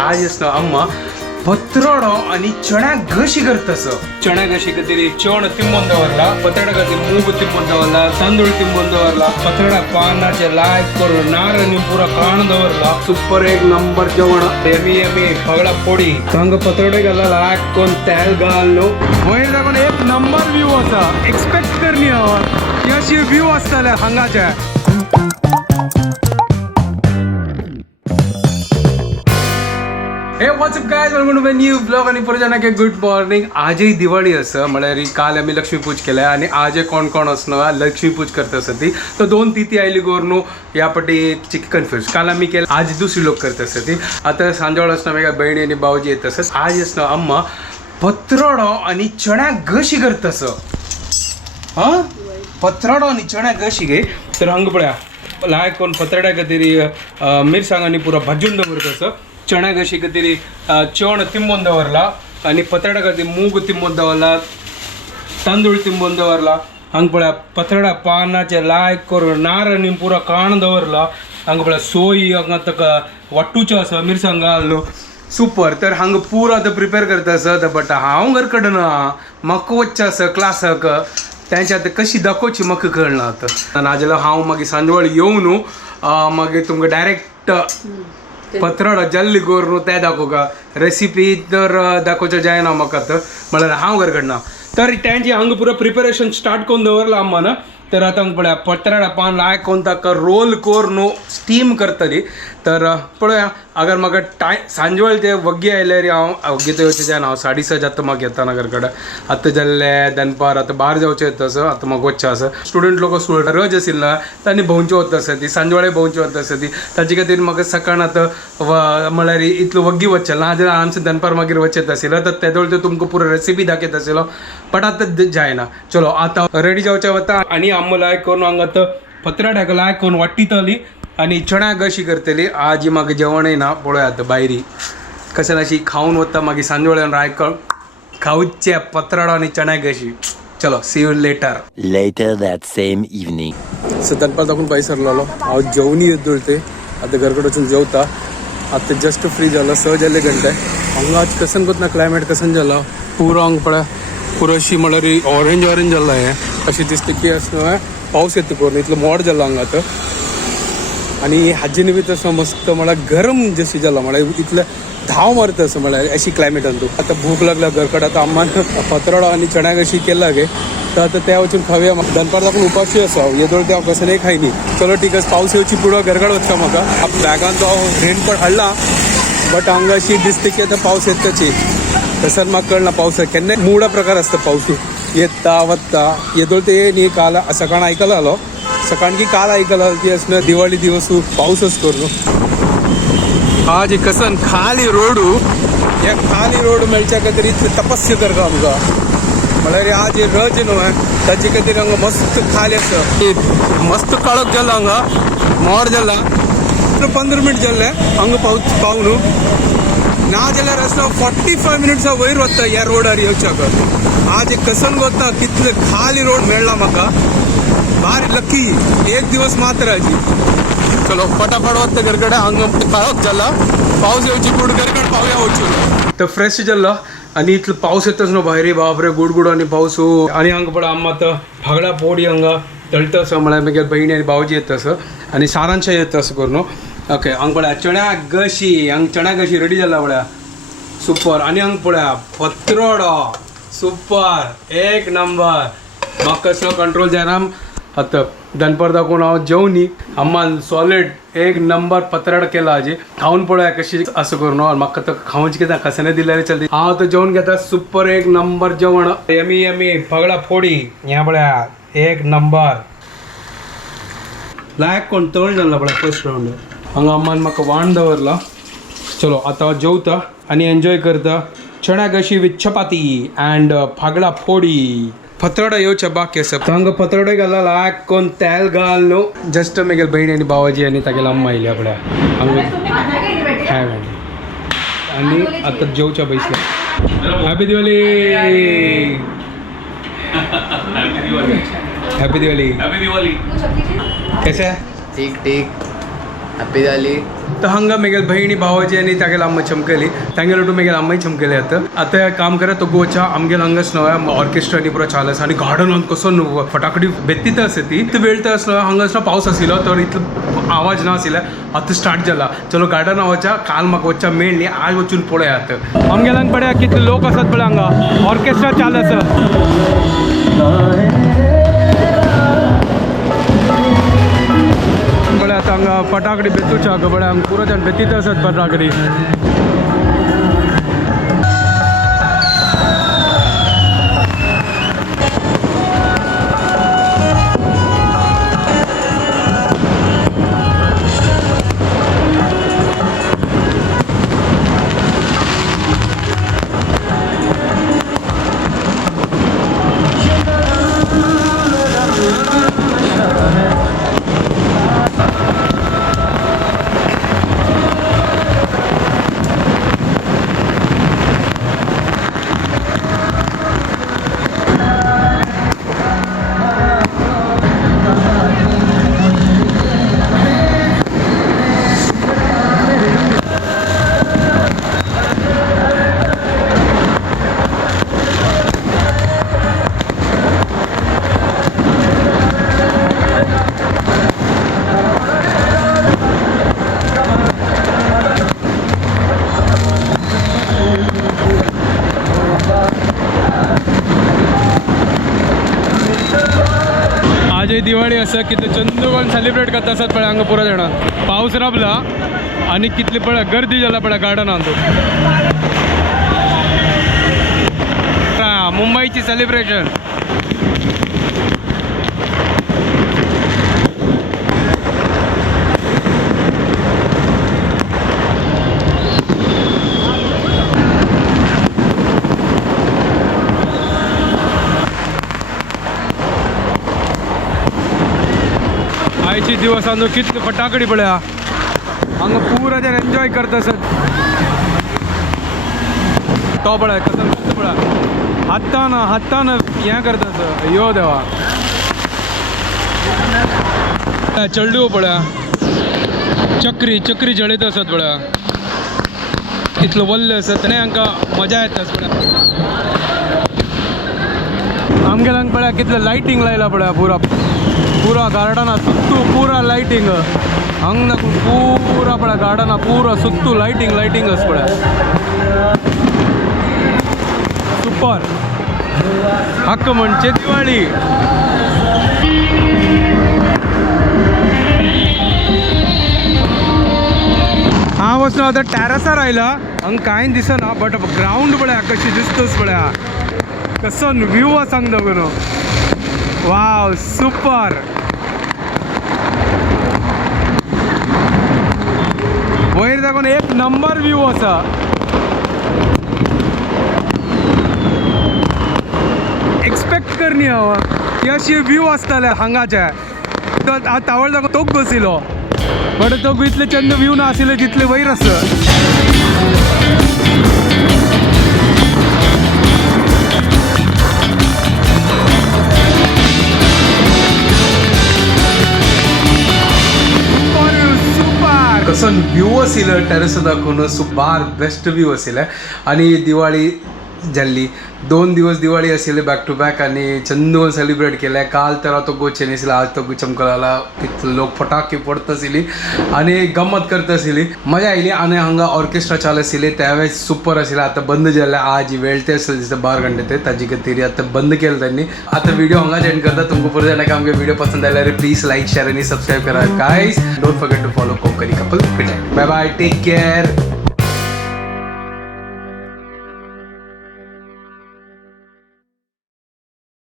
आज असं अम्मा पत्रडो आणि चण्या घशी करतस चण्या घशी कधी चण तिंबंदवरला पत्रडा कधी मूग तिंबंदवरला तांदूळ तिंबंदवरला पत्रडा पानाचे लायक करून नारळी पुरा कांदवरला सुपर एक नंबर जेवण एमी एमी पगडा पोडी तांग पत्रडे गेला लायक कोण तेल घालनो वयर जाऊन एक नंबर व्ह्यू असा एक्सपेक्ट करनी की अशी व्ह्यू असताले हांगाचे हे what's up guys welcome to my new blog आणि परत गुड मॉर्निंग आजही दिवाळी असं म्हळ्यार काल आम्ही लक्ष्मीपूज केल्या आणि आज कोण कोण असणं लक्ष्मीपूज करता असती तर दोन तिथी आयली गोरनू या पटी चिक कन्फ्युज काल आम्ही केलं आज दुसरी लोक करत असती आता सांजवळ असणं वेगळ्या बहिणी आणि भाऊजी येत असत आज असणं अम्मा पत्रडो आणि चण्या घशी करतस हा पत्रडो आणि चण्या घशी घे तर हंग पळ्या लायक कोण पत्रड्या कधी मिरसांगांनी पुरा भाजून दवरत चण्या कशी कधी चण तिंबून दवरला आणि पत्रडा कधी मूग तिंबून दवरला तांदूळ तिंबून दवरला हंग पळ्या पत्रडा पानाचे लायक करून नारळी पुरा काण दवरला हंग पळ्या सोयी हंगा तका वाटूचो असं मिरसांग घाललो सुपर तर हंग पूरा आतां प्रिपेर करता असत बट हांव घर कडना म्हाका वच्चें आसा क्लासाक त्यांच्या आतां कशी दाखोवची म्हाका कळना आतां नाजाल्यार हांव मागीर सांजवळ येवन मागीर तुमकां डायरेक्ट पत्रडो जल्ली करून ते दाखोवका रेसिपी तर दाखोवचें जायना म्हाका आतां म्हळ्यार हांव घर कडना तर त्यांची हांगा पुरो प्रिपेरेशन स्टार्ट करून दवरला अम्मान तर आतां पळया पत्रडा पान लायक कोण ताका रोल करून स्टीम करतली तर पळया अगर म्हाका सांजवळ ते वग्गी आयल्यार हांव वग्गी तर येवचें जायना हांव 6:30 जाता म्हाका येताना घर कडेन आतां जाल्ले दनपार आतां भायर जावचें येता असो आतां म्हाका वच्चें आसा स्टुडंट लोक रज आशिल्ली ना तांणी भोंवचें वता आसा ती सांजवळे भोंवचें वता आसा ती ताचे खातीर म्हाका सकाळ आतां म्हळ्यार इतलो वग्गी वच्चें नाजाल्यार आमचें दनपार मागीर वचत आशिल्लो तर तेदोळ तो तुमकां पुरो रेसिपी दाखयत आशिल्लो बट आतां जायना चलो आतां रेडी जावचें वता आनी आम्म लायक करून हांगा आतां पत्रड्याक लायक करून वाट्टितली आणि चण्या कशी करतली आज म्हाका जेवणय ना पळोवया आतां भायरी कशें अशी खावन वता मागीर सांजवळ्यान रायकळ खावचे पत्रडो आणि चण्या कशी चलो see you later that same evening. So दनपार दाखवून पाय सरलेलो हांव जेवणी येत ते आतां घर कडेन वचून जेवता आतां जस्ट फ्री जाला 6 जाले घंटे हांगा आज कसन कोतना क्लायमेट कसन जाला पुरो हांगा पळय पुरो अशी म्हळ्यार ऑरेंज जाला हें अशी दिसता की असं पावस येता करून इतलो मोड जाला हांगा आतां आणि हाजे निमित्त असं मस्त म्हळ्यार गरम जशी जाला म्हळ्यार इतलें धांव मारता असं म्हळ्यार अशी क्लायमेटान तूं आतां भूक लागला घर कडेन आतां अम्मान पत्रडो आनी चण्या कशी केला गे तर आतां त्या वचून खावया दनपार दाखवून उपाशी आसा येदोळ ते हांव कसं नाही खायनी चलो ठीक आहे पावस येवची पुढं घर कडेन वचता म्हाका बॅगान तो रेनकोट हाडला बट हांगा अशी दिसता की आतां पावस येताची तसर म्हाका कळना पावसा केन्ना मुडा प्रकार आसता पावस येता वता येदोळ ते न्ही काल सकाळ आयकला आलो सकाळ की काल आयकला की असं दिवाळी दिवस पावसच करू आज कसन खाली रोडू या खाली रोड मेळच्या खातीर इतलें तपस्या करता आमकां म्हळ्यार आज रज न्हू ताचे खातीर हांगा मस्त खाली आसा मस्त काळोख जाला हांगा मोर जाला 15 मिनट जाल्ले हांगा पावून ना जाल्यार असं 45 मिनिट्स वयर वता ह्या रोडार येवच्याक आज कसन वता कितले खाली रोड मेळ्ळा म्हाका भारी लकी एक दिवस मात्र आजी चलो फटाफट वता घर कडेन हांगा काळोख जाला पावस येवची पूण घर कडेन पावया वचून तर फ्रेश जाल्लो आनी इतलो पावस येताच न्हू भायर बापरे गुडगुड आनी पावस आनी हांगा पळय अम्मा आतां फागडा पोडी हांगा तळटा असो म्हळ्यार मागीर बहिणी आनी भावजी येता असो आनी सारांश येता असो करून ओके हांगा पळया चण्या गशी हांगा चण्या गशी रेडी जाला पळया सुपर आनी हांगा पळया पत्रडो सुपर एक नंबर म्हाका कसलो कंट्रोल जायना आतां दनपार दाखवून हांव जेवणी अम्मान सॉलिड एक नंबर पत्रड केला हाजी खावन पळोवया कशी असं करून म्हाका तो खावची कितें कसने दिल्यार चलता हांव आतां जेवण घेता सुपर एक नंबर जेवण एमी एमी पगडा फोडी ह्या पळया एक नंबर लायक कोण तळ जाला पळया फर्स्ट रावंड हांगा अम्मान म्हाका वाण दवरला चलो आतां हांव जेवता आनी एन्जॉय करता चण्या कशी विथ चपाती अँड फागडा फोडी पत्रडो येवचे बाकी आसा हांगा पत्रडो घाला लायक कोण तेल घालनो जस्ट मागीर बहिणी आनी भावाजी आनी तागेली अम्मा आयल्या पळया हांगा आनी आतां जेवच्या बैसल्या happy Diwali happy Diwali, happy Diwali, happy Diwali, happy Diwali, happy Diwali, happy Diwali, happy Diwali, happy Diwali, happy Diwali, happy Diwali, happy Diwali, happy Diwali, happy Diwali, happy Diwali, happy Diwali, कैसे ठीक ठीक हॅपी जाली. तर हांगा मेगेल बहिणी भावाची आनी तागेल आम्मा चमकेली तांगेल वाटून मेगेल आम्माय चमकेली आता काम करत तो गोचा आमगेल हांगाच न्हय ऑर्केस्ट्रानी पुरो चालस आनी गार्डनान कसो फटाकडी बेत्तीत आसा ती वेळता आसलो हांगासर पावस आशिल्लो तर इतलो आवाज नाशिल्लो आतां स्टार्ट जाला चलो गार्डना वचा काल म्हाका वच्चा मेळ न्ही आज वचून पळयात आमगेलांक पळया कितले लोक आसात पळय हांगा ऑर्केस्ट्रा चालू बड़े आता फटाकडी बेतूच्या बड़े हांगा पुरो जाण बेतीत आसात फटाकडी आज दिवाळी असं कितले चंदूगोन सेलिब्रेट करता आसात पळय हांगा पुरो जाणां पावस राबला आनी कितली पळय गर्दी जाला पळय गार्डनांत मुंबईची सेलिब्रेशन आयची दिवस अंदू कितले फटाकडी पळया हांगा पुरा जण एन्जॉय करता आसत तो पळय कसं पळय हातान हें करता आसत यो देवा चेडू पळया चक्री जळीत आसत पळया कितलो वल्ले आसत आनी हांकां मजा येता पळया आमगेलांक पळया कितले लायटिंग लायला पळया पूरा गार्डना सुत्तू पूरा लाइटिंग हंग पूरा पड़ा गार्डना पूरा सुत्तू लाइटिंग अस पड़ा सुपर हक्क म्हणजे दिवाळी हाँ वचना आता टॅरसार आयला हंग कांय दिसना बट ग्राउंड पळया कशी दिसतोच पळया कसो व्यू सांग दोगो वाव सुपर वयर दाखोवन एक नंबर व्यू आसा एक्सपेक्ट करनी हांव की अशी व्यू आसतले हांगाचे तावळ दाखोवन तोच बसिलो बट तो इतले चंद व्यू ना आशिल्ले जितले वयर आसा कसो व्यू आशिल्लो टेरेस दाखोवन सुपार बेस्ट व्यू आशिल्ले आनी दिवाळी जाल्ली 2 दिवस दिवाळी आशिल्ली बॅक टू बॅक आनी चंदून सेलिब्रेट केले काल तर तो गोचे न्हिसलो आज तो चमकला कितले लोक फटाके पडत आशिल्ली आनी गम्मत करता आशिल्ली मजा आयली आनी हांगा ऑर्केस्ट्रा चालू आशिल्ली त्यावेळेस सुपर आशिल्लें आतां बंद जाल्लें आज वेळते आसले दिसता 12 घंटे ते ताजे खातीर आतां बंद केलें त्यांनी आतां व्हिडिओ हांगाच एंड करता तुमकां पुरो जाणां आमगे व्हिडिओ पसंद आयल्यार प्लीज लाईक शेअर आनी सबस्क्राईब करा guys don't forget to follow Konkani couple bye bye take care